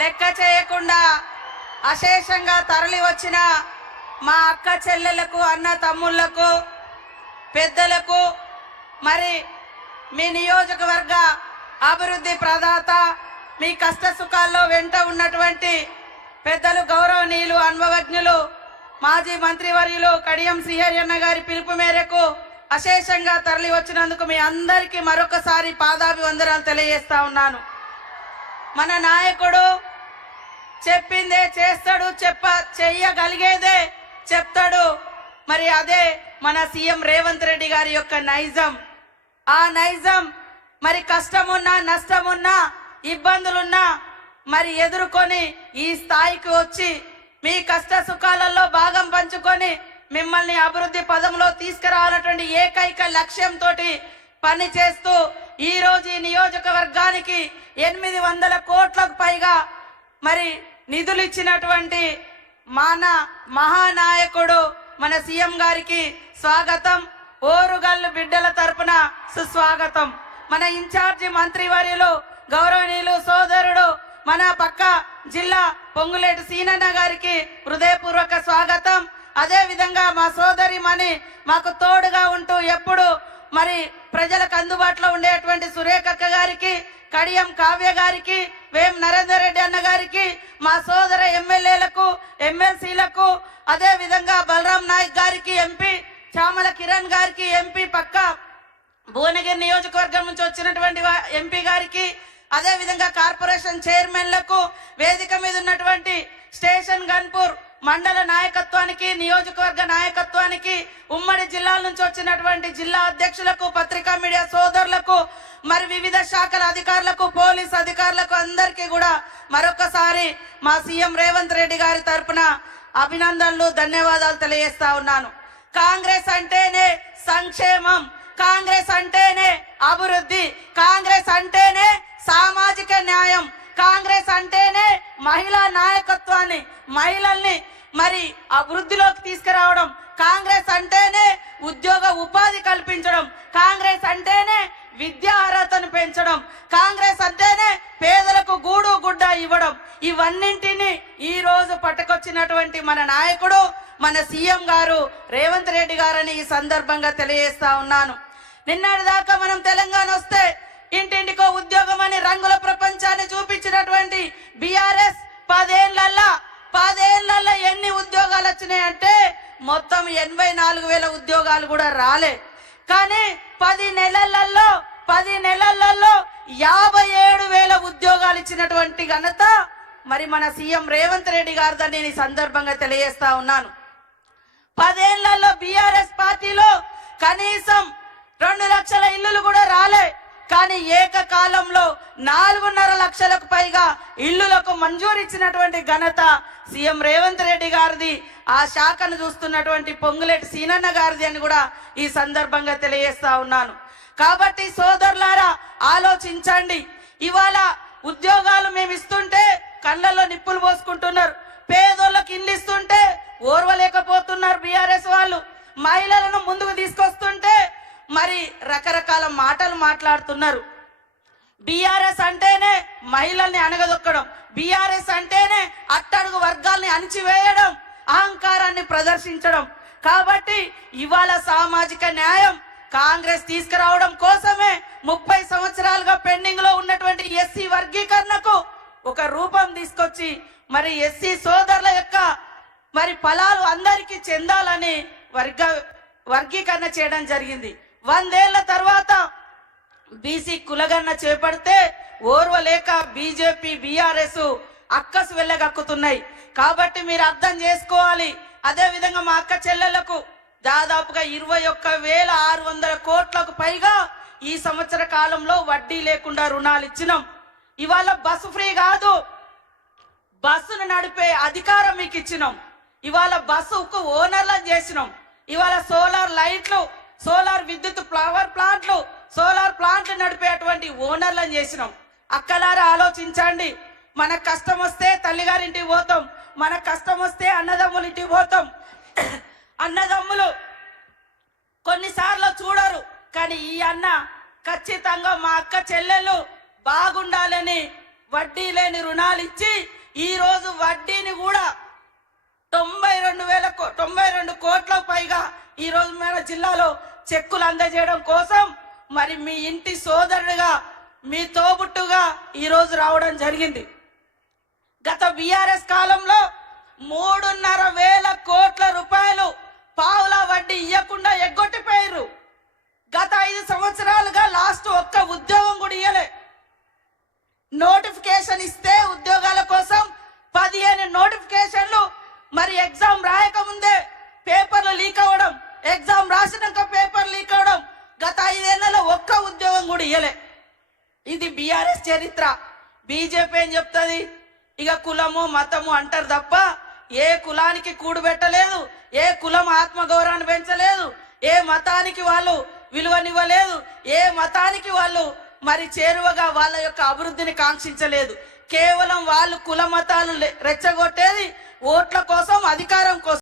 లెక్క చేయకుండా అశేషంగా తరలి వచ్చిన మా అక్క చెల్లెలకు, అన్న తమ్ముళ్లకు, పెద్దలకు, మరి మీ నియోజకవర్గ అభివృద్ధి ప్రదాత, మీ కష్ట సుఖాల్లో వెంట ఉన్నటువంటి పెద్దలు, గౌరవనీయులు, అనుభవజ్ఞులు, మాజీ మంత్రివర్యులు కడియం శ్రీహరి అన్న గారి పిలుపు మేరకు అశేషంగా తరలి వచ్చినందుకు మీ అందరికీ మరొకసారి పాదాభివందనాలు తెలియజేస్తా ఉన్నాను. మన నాయకుడు చెప్పిందే చేస్తాడు, చెయ్యగలిగేదే చెప్తాడు. మరి అదే మన సీఎం రేవంత్ రెడ్డి గారి యొక్క నైజం. ఆ నైజం మరి కష్టమున్నా, నష్టమున్నా, ఇబ్బందులున్నా మరి ఎదుర్కొని ఈ స్థాయికి వచ్చి మీ కష్ట సుఖాలలో భాగం పంచుకొని మిమ్మల్ని అభివృద్ధి పదంలో తీసుకురావాలన్నటువంటి ఏకైక లక్ష్యంతో పని చేస్తూ ఈ రోజు ఈ నియోజకవర్గానికి 800 కోట్లకు పైగా మరి నిధులు ఇచ్చినటువంటి మన మహానాయకుడు మన సీఎం గారికి స్వాగతం. ఓరుగల్లు బిడ్డల తరపున సుస్వాగతం. మన ఇన్ఛార్జి మంత్రివర్యులు గౌరవనీయులు సోదరుడు మన పక్క జిల్లా పొంగులేటి సీనన్న గారికి హృదయపూర్వక స్వాగతం. అదే విధంగా మా సోదరి మని మాకు తోడుగా ఉంటూ ఎప్పుడు మరి ప్రజలకు అందుబాటులో ఉండేటువంటి సురేఖక్క గారికి, కడియం కావ్య గారికి, వేం నరేందర్ రెడ్డి అన్న గారికి, మా సోదర ఎమ్మెల్యేలకు, ఎమ్మెల్సీలకు, అదే విధంగా బలరాం నాయక్ గారికి, ఎంపీ చామల కిరణ్ గారికి, ఎంపీ పక్క భువనగిరి నియోజకవర్గం నుంచి వచ్చినటువంటి ఎంపీ గారికి, అదే విధంగా కార్పొరేషన్ చైర్మన్లకు, వేదిక మీద ఉన్నటువంటి స్టేషన్ గన్పూర్ మండల నాయకత్వానికి, నియోజకవర్గ నాయకత్వానికి, ఉమ్మడి జిల్లాల నుంచి వచ్చినటువంటి జిల్లా అధ్యక్షులకు, పత్రికా మీడియా సోదరులకు, మరి వివిధ శాఖల అధికారులకు, పోలీస్ అధికారులకు అందరికీ కూడా మరొకసారి మా సీఎం రేవంత్ రెడ్డి గారి తరఫున అభినందనలు, ధన్యవాదాలు తెలియజేస్తా ఉన్నాను. కాంగ్రెస్ అంటేనే సంక్షేమం, కాంగ్రెస్ అంటేనే అభివృద్ధి, కాంగ్రెస్ అంటేనే సామాజిక న్యాయం, కాంగ్రెస్ అంటేనే మహిళా నాయకత్వాన్ని, మహిళల్ని మరి అభివృద్ధిలోకి తీసుకురావడం, కాంగ్రెస్ అంటేనే ఉద్యోగ ఉపాధి కల్పించడం, కాంగ్రెస్ అంటేనే విద్యా అర్హతను పెంచడం, కాంగ్రెస్ అంటేనే పేదలకు గూడు గుడ్డ ఇవ్వడం. ఇవన్నింటినీ ఈ రోజు పట్టుకొచ్చినటువంటి మన నాయకుడు మన సీఎం గారు రేవంత్ రెడ్డి గారని ఈ సందర్భంగా తెలియజేస్తా ఉన్నాను. నిన్నటి దాకా మనం తెలంగాణ వస్తే ఇంటింటికో ఉద్యోగం అని రంగుల ప్రపంచాన్ని చూపించినటువంటి బీఆర్ఎస్ 10 ఏళ్లలో ఎన్ని ఉద్యోగాలు వచ్చినాయంటే మొత్తం 84,000 ఉద్యోగాలు కూడా రాలే. కానీ 10 నెలలలో 57,000 ఉద్యోగాలు ఇచ్చినటువంటి ఘనత మరి మన సీఎం రేవంత్ రెడ్డి గారిదని నేను ఈ సందర్భంగా తెలియజేస్తా ఉన్నాను. 10 ఏళ్లలో బీఆర్ఎస్ పార్టీలో కనీసం 2 లక్షల ఇల్లులు కూడా రాలే. కానీ ఏకకాలంలో 4.5 లక్షలకు పైగా ఇల్లులకు మంజూరు ఇచ్చినటువంటి ఘనత సీఎం రేవంత్ రెడ్డి గారిది. ఆ శాఖను చూస్తున్నటువంటి పొంగులేటి సీనన్న గారిది అని కూడా ఈ సందర్భంగా తెలియజేస్తా ఉన్నాను. కాబట్టి సోదరులారా ఆలోచించండి. ఇవాళ ఉద్యోగాలు మేము ఇస్తుంటే కళ్ళల్లో నిప్పులు పోసుకుంటున్నారు, పేదోళ్ళకి ఇల్లు ఇస్తుంటే ఓర్వలేకపోతున్నారు బీఆర్ఎస్ వాళ్ళు, మహిళలను ముందుకు తీసుకొస్తుంటే మరి రకరకాల మాటలు మాట్లాడుతున్నారు. బీఆర్ఎస్ అంటేనే మహిళల్ని అణగదొక్కడం, బీఆర్ఎస్ అంటేనే అట్టడుగు వర్గాల్ని అణిచివేయడం, అహంకారాన్ని ప్రదర్శించడం. కాబట్టి ఇవాళ సామాజిక న్యాయం కాంగ్రెస్ తీసుకురావడం కోసమే 30 సంవత్సరాలుగా పెండింగ్ లో ఉన్నటువంటి ఎస్సీ వర్గీకరణకు ఒక రూపం తీసుకొచ్చి మరి ఎస్సీ సోదరుల యొక్క మరి ఫలాలు అందరికీ చెందాలని వర్గీకరణ చేయడం జరిగింది. 100 ఏళ్ల తర్వాత బీసీ కులగన్న చేపడితే ఓర్వలేక బీజేపీ, బీఆర్ఎస్ అక్కసు వెళ్ళగక్కుతున్నాయి. కాబట్టి మీరు అర్థం చేసుకోవాలి. అదే విధంగా మా అక్క చెల్లెలకు దాదాపుగా 21,600 కోట్లకు పైగా ఈ సంవత్సర కాలంలో వడ్డీ లేకుండా రుణాలు ఇచ్చినాం. ఇవాళ బస్సు ఫ్రీ కాదు, బస్సును నడిపే అధికారం మీకు ఇచ్చినాం. ఇవాళ బస్సుకు ఓనర్లను చేసినాం. ఇవాళ సోలార్ లైట్లు, సోలార్ విద్యుత్ పవర్ ప్లాంట్లు, సోలార్ ప్లాంట్లు నడిపేటువంటి ఓనర్లను చేసినాం. అక్కలారా ఆలోచించండి. మన కష్టం వస్తే తల్లిగారింటికి పోతాం, మన కష్టం వస్తే అన్నదమ్ముల ఇంటికి పోతాం. అన్నదమ్ములు కొన్నిసార్లు చూడరు, కానీ ఈ అన్న ఖచ్చితంగా మా అక్క చెల్లెలు బాగుండాలని వడ్డీ లేని రుణాలు ఇచ్చి ఈ రోజు వడ్డీని కూడా 92 కోట్లకు పైగా ఈ రోజు మన జిల్లాలో చెక్కులు అందజేయడం కోసం మరి మీ ఇంటి సోదరుడిగా మీ తోబుట్టుగా ఈ రోజు రావడం జరిగింది. గత బీఆర్ఎస్ కాలంలో 3,500 కోట్ల రూపాయలు పావుల వడ్డీ ఇవ్వకుండా ఎగ్గొట్టిపోయారు. గత 5 సంవత్సరాలుగా లాస్ట్ ఒక్క ఉద్యోగం కూడా ఇవ్వలే. నోటిఫికేషన్ ఇస్తే ఉద్యోగాల కోసం 15 నోటిఫికేషన్లు, మరి ఎగ్జామ్ రాయకముందే పేపర్లు లీక్ అవ్వడం, ఎగ్జామ్ రాసినాక పేపర్ లీక్ అవ్వడం, గత 5 ఏళ్లలో ఒక్క ఉద్యోగం కూడా ఇవ్వలే. ఇది బీఆర్ఎస్ చరిత్ర. బీజేపీ ఏం చెప్తుంది, ఇక కులము మతము అంటారు తప్ప ఏ కులానికి కూడుబెట్టలేదు, ఏ కులం ఆత్మగౌరవాన్ని పెంచలేదు, ఏ మతానికి వాళ్ళు విలువనివ్వలేదు, ఏ మతానికి వాళ్ళు మరి చేరువగా వాళ్ళ యొక్క అభివృద్ధిని కాంక్షించలేదు. కేవలం వాళ్ళు కుల మతాలు రెచ్చగొట్టేది ఓట్ల కోసం, అధికారం కోసం.